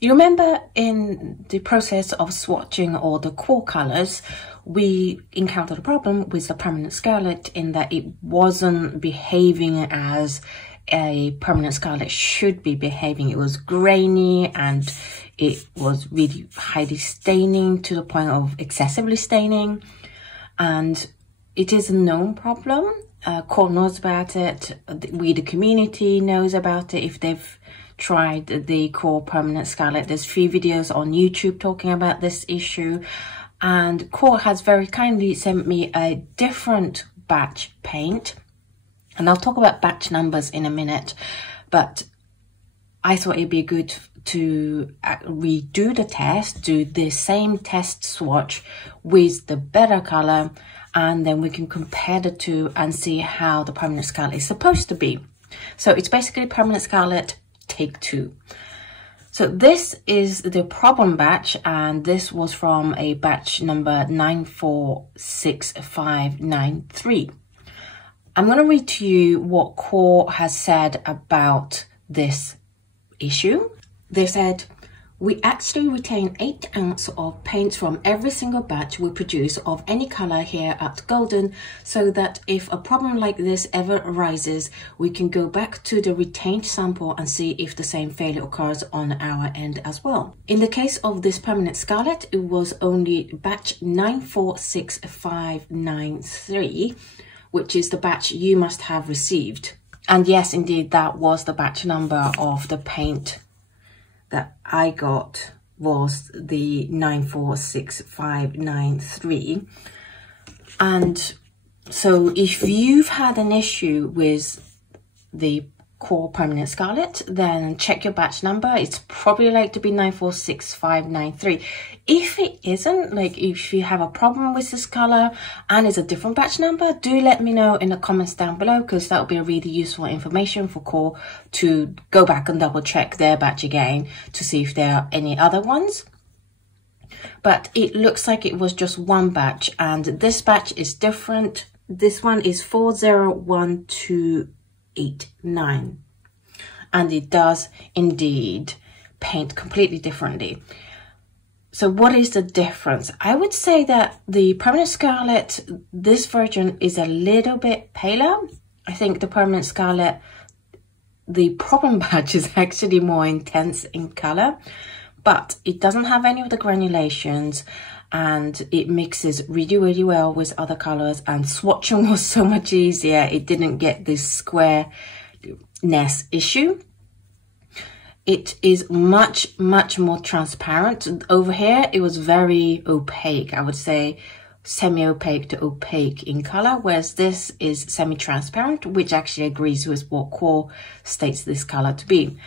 You remember in the process of swatching all the core colors, we encountered a problem with the Permanent Scarlet in that it wasn't behaving as a Permanent Scarlet should be behaving. It was grainy and it was really highly staining to the point of excessively staining. And it is a known problem. QoR knows about it. We, the community, knows about it if they've tried the QoR Permanent Scarlet. There's 3 videos on YouTube talking about this issue. And QoR has very kindly sent me a different batch paint. And I'll talk about batch numbers in a minute. But I thought it'd be good to redo the test, do the same test swatch with the better color, and then we can compare the two and see how the Permanent Scarlet is supposed to be. So it's basically Permanent Scarlet take 2. So this is the problem batch, and this was from a batch number 946593. I'm going to read to you what QoR has said about this issue. They said, we actually retain 8 ounces of paint from every single batch we produce of any color here at Golden, so that if a problem like this ever arises, we can go back to the retained sample and see if the same failure occurs on our end as well. In the case of this Permanent Scarlet, it was only batch 946593, which is the batch you must have received. And yes, indeed, that was the batch number of the paint that I got, was the 946593. And so if you've had an issue with the QoR Permanent Scarlet, then check your batch number. It's probably like to be 946593. If it isn't, like if you have a problem with this color and it's a different batch number, do let me know in the comments down below, because that would be a really useful information for QoR to go back and double check their batch again to see if there are any other ones. But it looks like it was just one batch, and this batch is different. This one is 401289, and it does indeed paint completely differently. So what is the difference? I would say that the Permanent Scarlet, this version, is a little bit paler. I think the Permanent Scarlet, the problem batch, is actually more intense in color, but it doesn't have any of the granulations, and it mixes really, really well with other colors, and swatching was so much easier. It didn't get this squareness issue. It is much, much more transparent. Over here, it was very opaque. I would say semi-opaque to opaque in color, whereas this is semi-transparent, which actually agrees with what QoR states this color to be.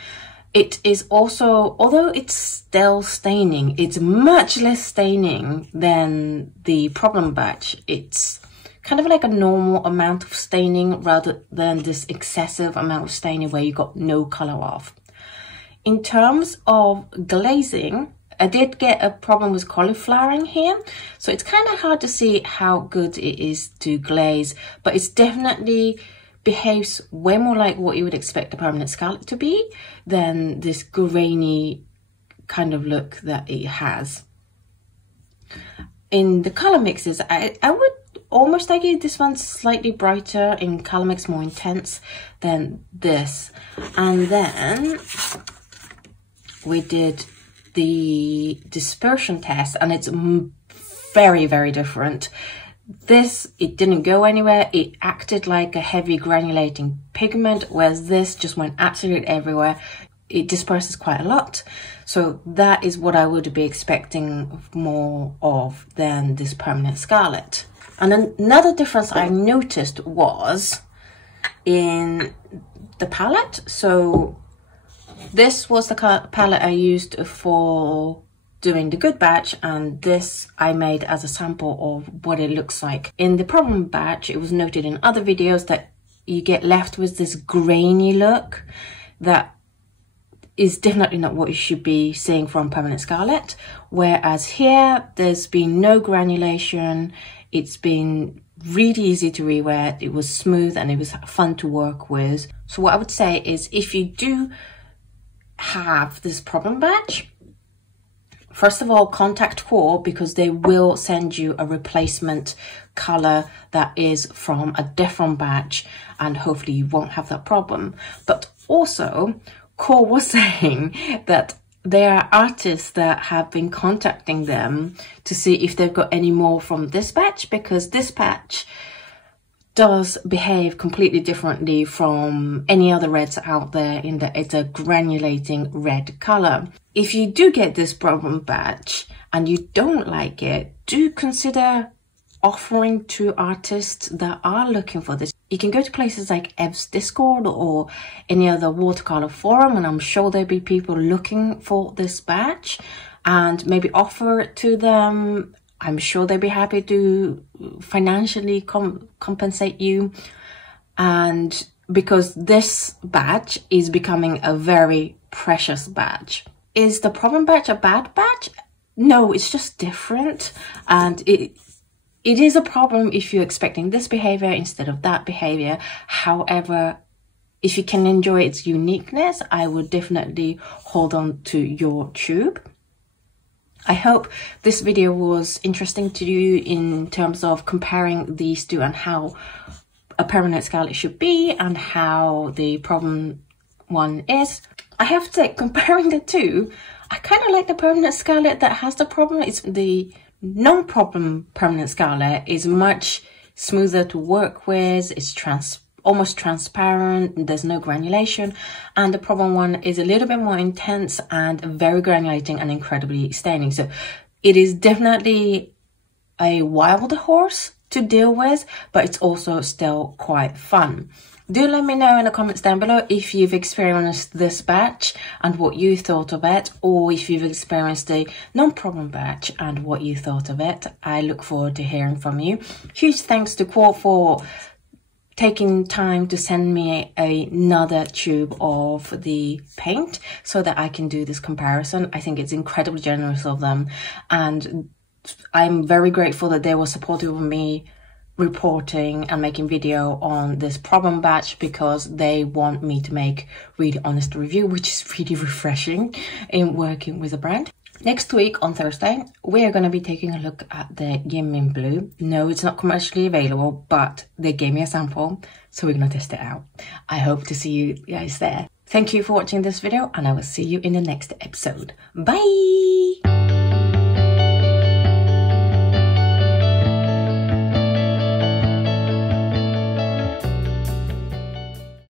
It is also, although it's still staining, it's much less staining than the problem batch. It's kind of like a normal amount of staining rather than this excessive amount of staining where you got no color off. In terms of glazing, I did get a problem with cauliflowering here, so it's kind of hard to see how good it is to glaze, but it's definitely behaves way more like what you would expect a Permanent Scarlet to be than this grainy kind of look that it has. In the color mixes, I would almost argue this one's slightly brighter in color mix, more intense than this. And then we did the dispersion test, and it's very, very different. This, it didn't go anywhere. It acted like a heavy granulating pigment, whereas this just went absolutely everywhere. It disperses quite a lot. So that is what I would be expecting more of than this Permanent Scarlet. And another difference I noticed was in the palette. So this was the palette I used for doing the good batch, and this I made as a sample of what it looks like. In the problem batch, it was noted in other videos that you get left with this grainy look that is definitely not what you should be seeing from Permanent Scarlet, whereas here there's been no granulation. It's been really easy to rewet. It was smooth and it was fun to work with. So what I would say is, if you do have this problem batch, First of all, contact QoR because they will send you a replacement color that is from a different batch, and hopefully you won't have that problem. But also, QoR was saying that there are artists that have been contacting them to see if they've got any more from this batch, because this batch does behave completely differently from any other reds out there in that it's a granulating red color. If you do get this problem batch and you don't like it, do consider offering to artists that are looking for this. You can go to places like Ev's Discord or any other watercolor forum, and I'm sure there'll be people looking for this batch, and maybe offer it to them. I'm sure they'd be happy to financially compensate you. And because this batch is becoming a very precious batch. Is the problem batch a bad batch? No, it's just different. And it is a problem if you're expecting this behavior instead of that behavior. However, if you can enjoy its uniqueness, I would definitely hold on to your tube. I hope this video was interesting to you in terms of comparing these two and how a permanent scarlet should be and how the problem one is. I have to say, comparing the two, I kind of like the permanent scarlet that has the problem. It's the non-problem permanent scarlet is much smoother to work with. It's almost transparent, there's no granulation, and the problem one is a little bit more intense and very granulating and incredibly staining. So it is definitely a wild horse to deal with, but it's also still quite fun. Do let me know in the comments down below if you've experienced this batch and what you thought of it, or if you've experienced a non-problem batch and what you thought of it. I look forward to hearing from you. Huge thanks to QoR for taking time to send me another tube of the paint so that I can do this comparison. I think it's incredibly generous of them, and I'm very grateful that they were supportive of me reporting and making video on this problem batch, because they want me to make really honest review, which is really refreshing in working with a brand. Next week on Thursday, we are going to be taking a look at the Yin Min Blue. No, it's not commercially available, but they gave me a sample, so we're going to test it out. I hope to see you guys there. Thank you for watching this video, and I will see you in the next episode. Bye!